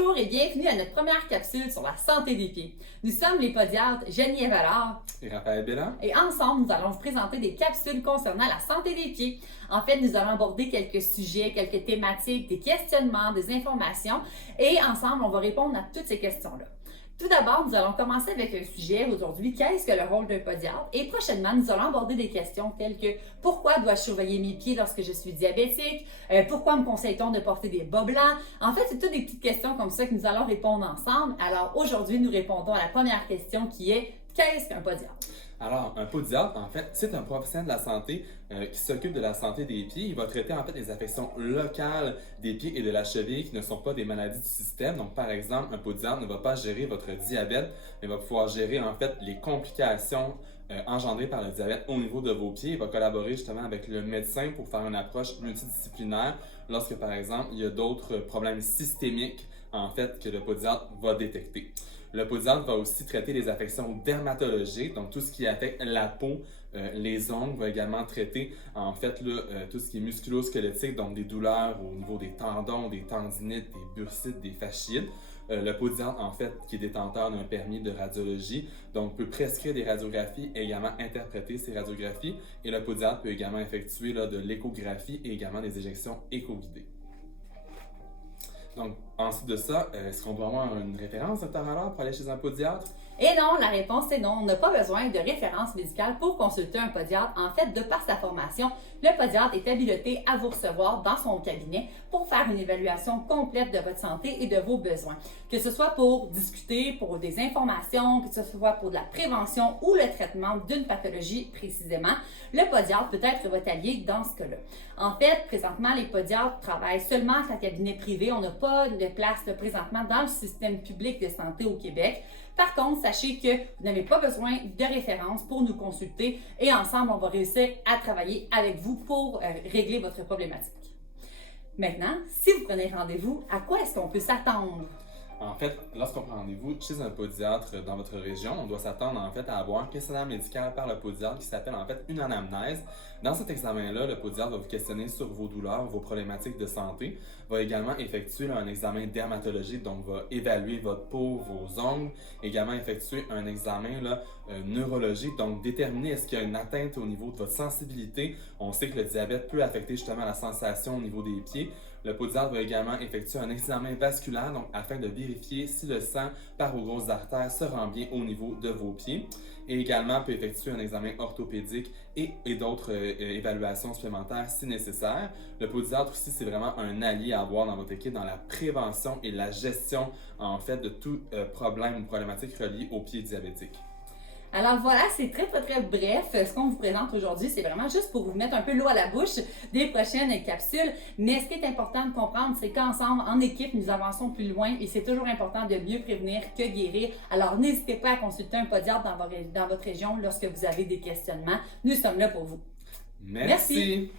Bonjour et bienvenue à notre première capsule sur la santé des pieds. Nous sommes les podiatres Geneviève Allard Et Raphaël Bélan. et ensemble, nous allons vous présenter des capsules concernant la santé des pieds. En fait, nous allons aborder quelques sujets, quelques thématiques, des questionnements, des informations et ensemble, on va répondre à toutes ces questions-là. Tout d'abord, nous allons commencer avec un sujet aujourd'hui, qu'est-ce que le rôle d'un podiatre? Et prochainement, nous allons aborder des questions telles que pourquoi dois-je surveiller mes pieds lorsque je suis diabétique? Pourquoi me conseille-t-on de porter des bas blancs? En fait, c'est toutes des petites questions comme ça que nous allons répondre ensemble. Alors aujourd'hui, nous répondons à la première question qui est qu'est-ce qu'un podiatre? Alors, un podiatre, en fait, c'est un professionnel de la santé qui s'occupe de la santé des pieds. Il va traiter en fait les affections locales des pieds et de la cheville qui ne sont pas des maladies du système. Donc, par exemple, un podiatre ne va pas gérer votre diabète, mais va pouvoir gérer en fait les complications engendrées par le diabète au niveau de vos pieds. Il va collaborer justement avec le médecin pour faire une approche multidisciplinaire lorsque, par exemple, il y a d'autres problèmes systémiques en fait que le podiatre va détecter. Le podiatre va aussi traiter les affections dermatologiques, donc tout ce qui affecte la peau, les ongles, va également traiter en fait tout ce qui est musculo-squelettique, donc des douleurs au niveau des tendons, des tendinites, des bursites, des fasciites. Le podiatre, en fait, qui est détenteur d'un permis de radiologie, donc peut prescrire des radiographies et également interpréter ces radiographies. Et le podiatre peut également effectuer de l'échographie et également des éjections écho-guidées. Donc, ensuite de ça, est-ce qu'on doit avoir une référence, Dr. Allard, pour aller chez un podiatre? Et non, la réponse est non. On n'a pas besoin de référence médicale pour consulter un podiatre. En fait, de par sa formation, le podiatre est habilité à vous recevoir dans son cabinet pour faire une évaluation complète de votre santé et de vos besoins. Que ce soit pour discuter, pour des informations, que ce soit pour de la prévention ou le traitement d'une pathologie précisément, le podiatre peut être votre allié dans ce cas-là. En fait, présentement, les podiatres travaillent seulement avec un cabinet privé. On n'a pas de place présentement dans le système public de santé au Québec. Par contre, sachez que vous n'avez pas besoin de référence pour nous consulter et ensemble, on va réussir à travailler avec vous pour régler votre problématique. Maintenant, si vous prenez rendez-vous, à quoi est-ce qu'on peut s'attendre? En fait, lorsqu'on prend rendez-vous chez un podiatre dans votre région, on doit s'attendre en fait à avoir un questionnaire médical par le podiatre qui s'appelle en fait une anamnèse. Dans cet examen-là, le podiatre va vous questionner sur vos douleurs, vos problématiques de santé, va également effectuer un examen dermatologique, donc va évaluer votre peau, vos ongles, également effectuer un examen neurologique, donc déterminer est-ce qu'il y a une atteinte au niveau de votre sensibilité. On sait que le diabète peut affecter justement la sensation au niveau des pieds. Le podiatre va également effectuer un examen vasculaire, donc afin de vérifier si le sang par vos grosses artères se rend bien au niveau de vos pieds. Et également peut effectuer un examen orthopédique et d'autres évaluations supplémentaires si nécessaire. Le podiatre aussi, c'est vraiment un allié à avoir dans votre équipe dans la prévention et la gestion en fait de tout problème ou problématique reliée aux pieds diabétiques. Alors voilà, c'est très bref. Ce qu'on vous présente aujourd'hui, c'est vraiment juste pour vous mettre un peu l'eau à la bouche des prochaines capsules. Mais ce qui est important de comprendre, c'est qu'ensemble, en équipe, nous avançons plus loin et c'est toujours important de mieux prévenir que guérir. Alors n'hésitez pas à consulter un podiatre dans votre région lorsque vous avez des questionnements. Nous sommes là pour vous. Merci.